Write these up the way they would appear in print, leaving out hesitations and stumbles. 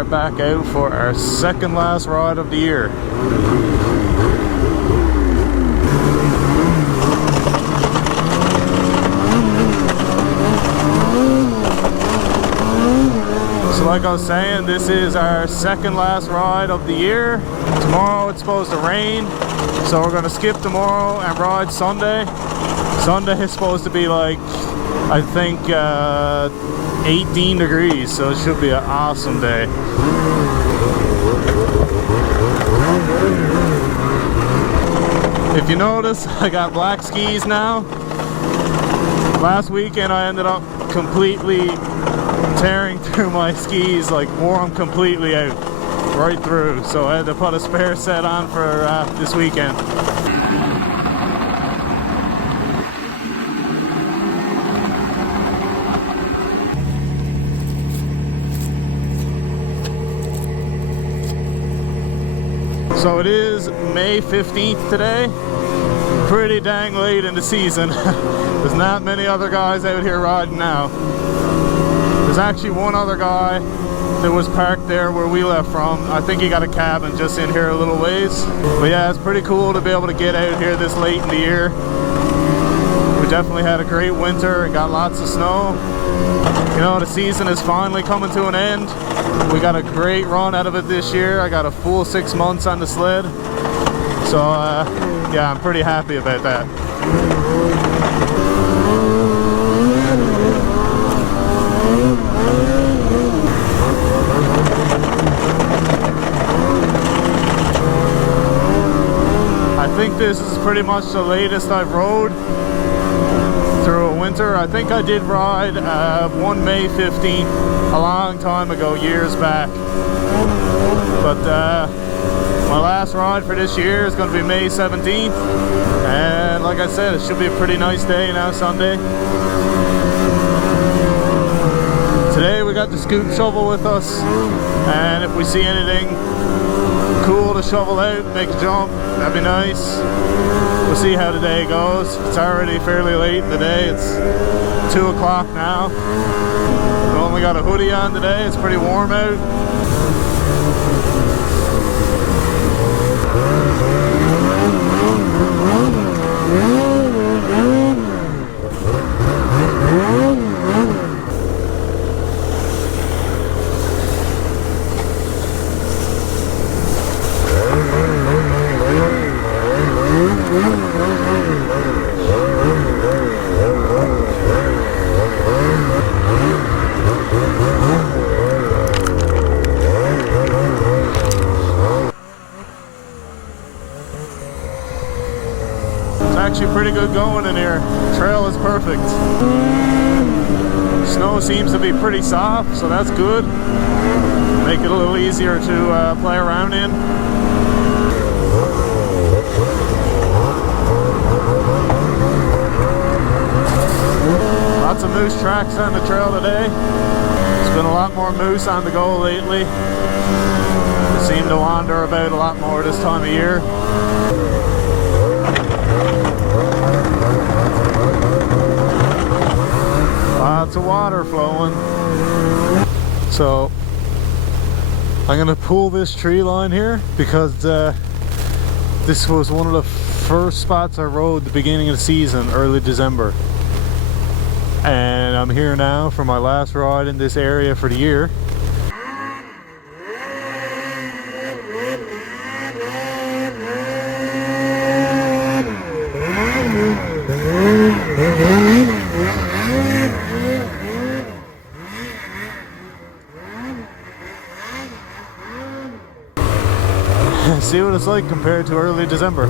are back out for our second last ride of the year. So like I was saying, this is our second last ride of the year. Tomorrow it's supposed to rain, so we're going to skip tomorrow and ride Sunday. Sunday is supposed to be like, I think 18 degrees, so it should be an awesome day. If you notice, I got black skis now. Last weekend I ended up completely tearing through my skis, like wore them completely out, right through. So I had to put a spare set on for this weekend. So it is May 15th today. Pretty dang late in the season. There's not many other guys out here riding now. There's actually one other guy that was parked there where we left from. I think he got a cabin just in here a little ways. But yeah, it's pretty cool to be able to get out here this late in the year. We definitely had a great winter and got lots of snow. You know, the season is finally coming to an end. We got a great run out of it this year. I got a full 6 months on the sled. So yeah, I'm pretty happy about that. I think this is pretty much the latest I've rode through a winter. I think I did ride one May 15th a long time ago, years back. But my last ride for this year is going to be May 17th. And like I said, it should be a pretty nice day now, Sunday. Today we got the scoop shovel with us. And if we see anything cool to shovel out, make a jump, that'd be nice. We'll see how the day goes. It's already fairly late in the day. It's 2 o'clock now. We only got a hoodie on today. It's pretty warm out. Actually pretty good going in here. Trail is perfect. Snow seems to be pretty soft, so that's good. Make it a little easier to play around in. Lots of moose tracks on the trail today. There's been a lot more moose on the go lately. They seem to wander about a lot more this time of year. Lots of water flowing. So I'm gonna pull this tree line here because this was one of the first spots I rode the beginning of the season, early December. And I'm here now for my last ride in this area for the year. See what it's like compared to early December.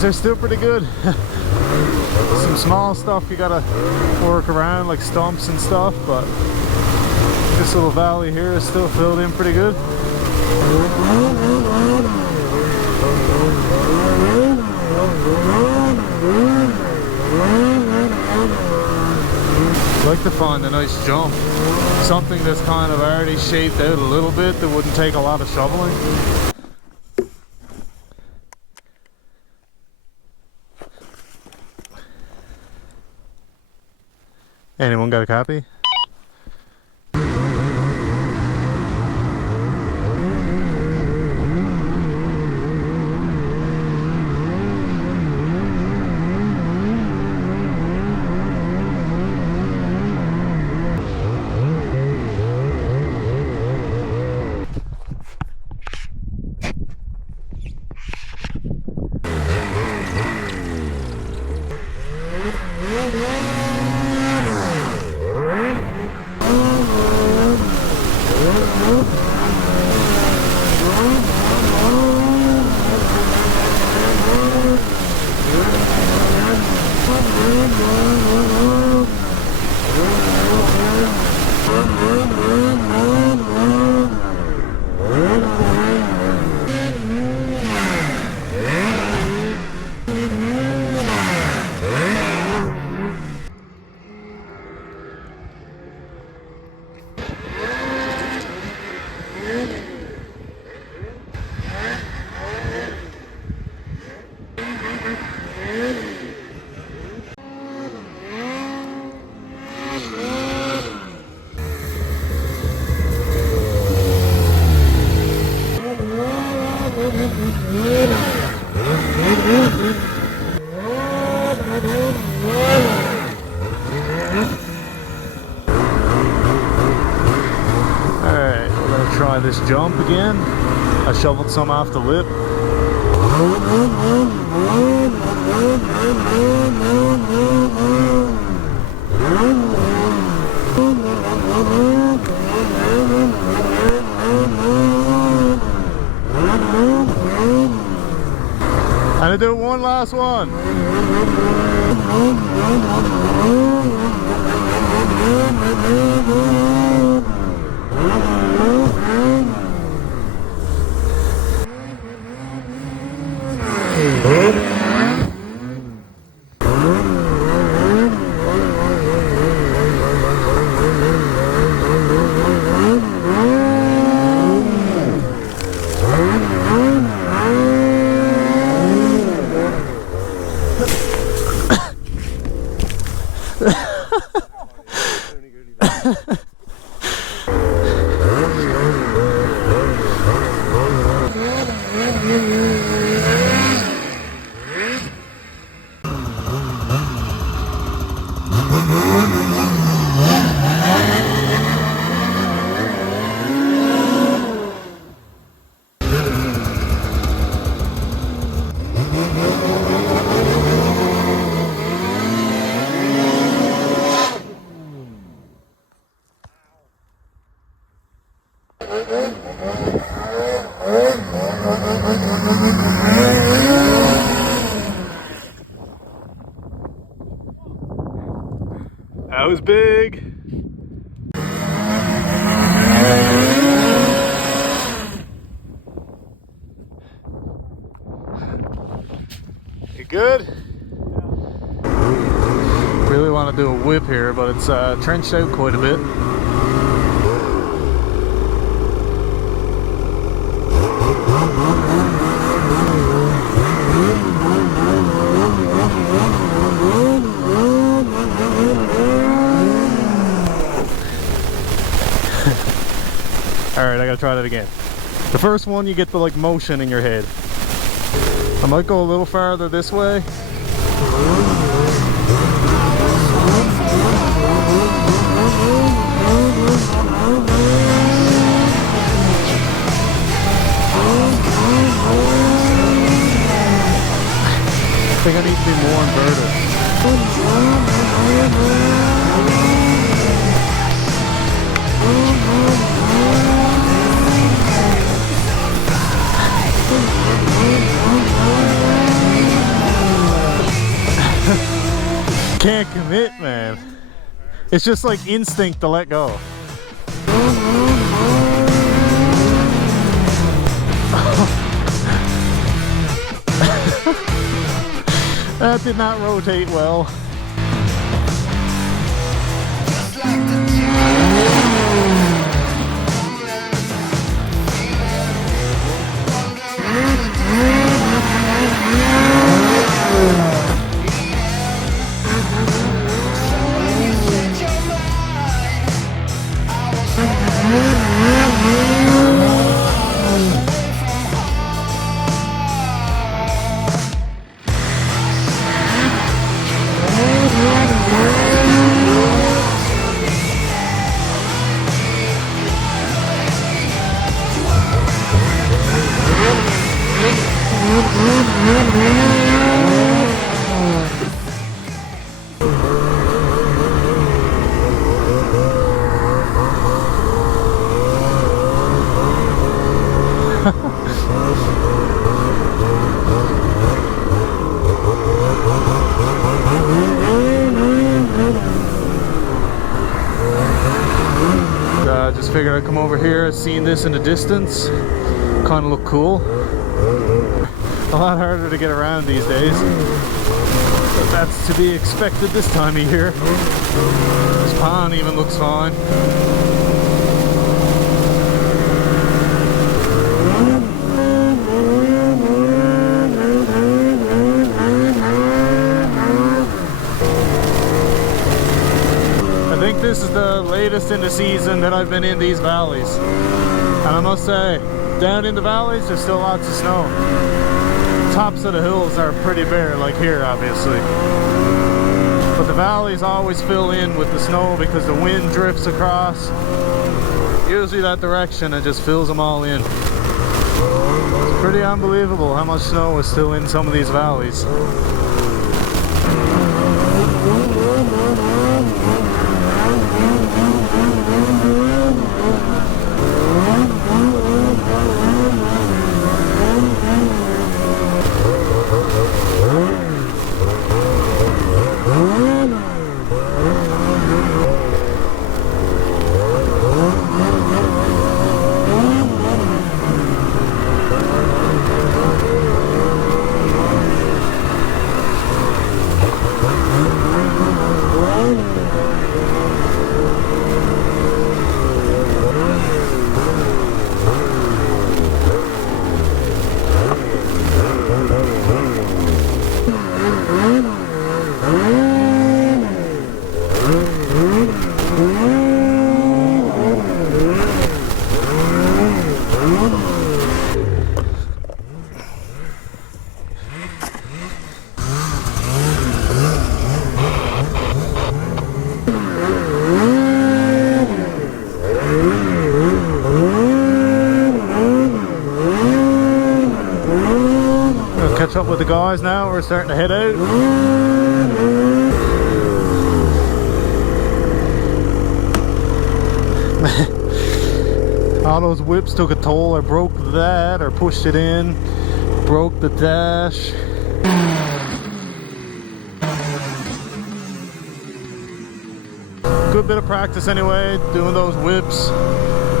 They're still pretty good. Some small stuff you gotta work around, like stumps and stuff, but This little valley here is still filled in pretty good. I'd like to find a nice jump. Something that's kind of already shaped out a little bit that wouldn't take a lot of shoveling. Anyone got a copy? Alright, we're going to try this jump again. I shoveled some off the lip. And I do one last one. That was big. You good? Really want to do a whip here, but it's trenched out quite a bit. Alright, I gotta try that again. The first one, you get the like motion in your head. I might go a little farther this way. I think I need to be more inverted. Can't commit, man. It's just like instinct to let go. That did not rotate well. Just figured I'd come over here, seen this in the distance, kind of look cool. A lot harder to get around these days, but that's to be expected this time of year. This pond even looks fine. I think this is the latest in the season that I've been in these valleys, and I must say, down in the valleys there's still lots of snow. Tops of the hills are pretty bare, like here obviously, but the valleys always fill in with the snow because the wind drifts across, usually that direction, and just fills them all in. It's pretty unbelievable how much snow is still in some of these valleys. Catch up with the guys now, we're starting to head out. All those whips took a toll. I broke that, or pushed it in, broke the dash. Good bit of practice anyway, doing those whips.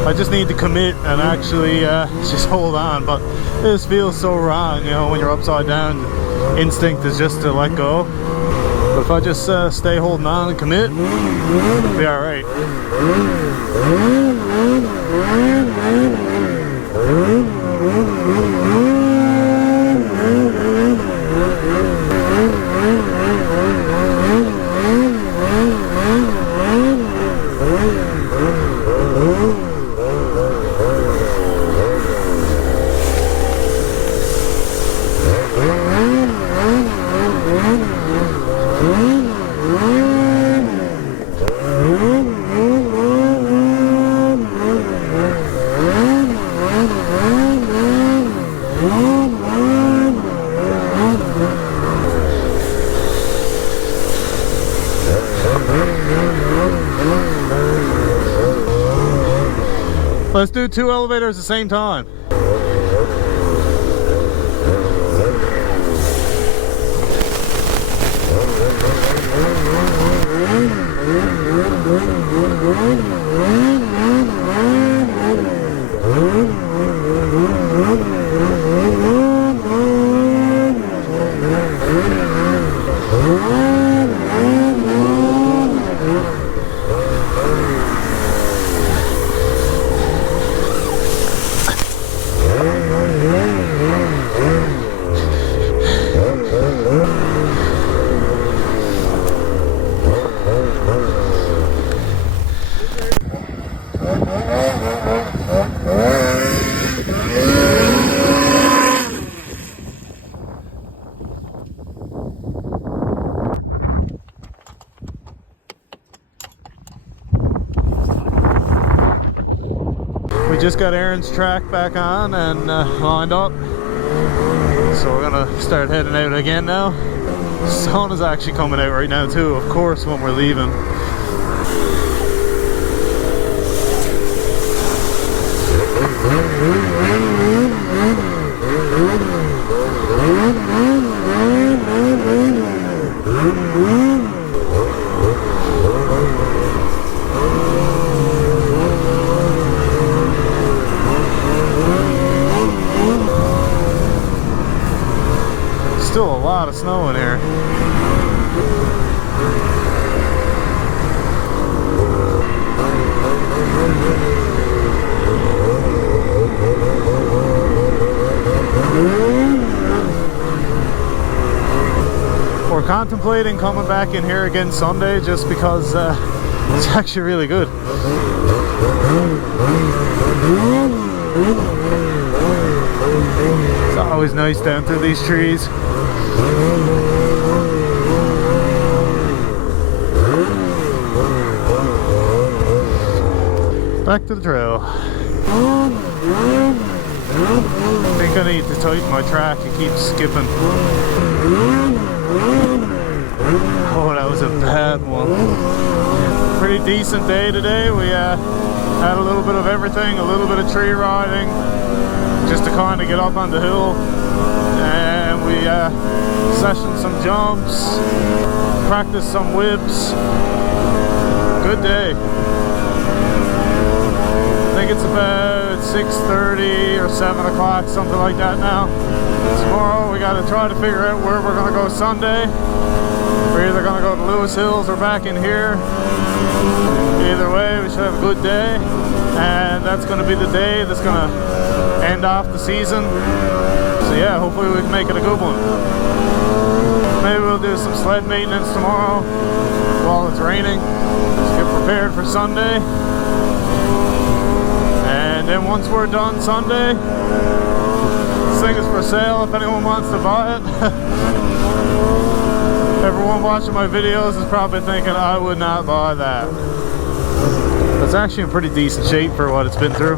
I just need to commit and actually just hold on, but this feels so wrong, you know, when you're upside down. Instinct is just to let go. But if I just stay holding on and commit, it'll be alright. Let's do 2 elevators at the same time. just got Aaron's track back on and lined up. So we're gonna start heading out again now. The sun is actually coming out right now too, of course, when we're leaving. Still a lot of snow in here. We're contemplating coming back in here again Sunday just because it's actually really good. It's always nice down through these trees. Back to the trail. I think I need to tighten my track, it keeps skipping. Oh, that was a bad one. Pretty decent day today. We had a little bit of everything, a little bit of tree riding, just to kind of get up on the hill. And we sessioned some jumps, practiced some whips. Good day. I think it's about 6:30 or 7 o'clock, something like that now. Tomorrow we got to try to figure out where we're going to go Sunday. We're either going to go to Lewis Hills or back in here. Either way, we should have a good day. And that's going to be the day that's going to end off the season. So yeah, hopefully we can make it a good one. Maybe we'll do some sled maintenance tomorrow while it's raining. Just get prepared for Sunday. And then once we're done Sunday, this thing is for sale if anyone wants to buy it. Everyone watching my videos is probably thinking I would not buy that. It's actually in pretty decent shape for what it's been through.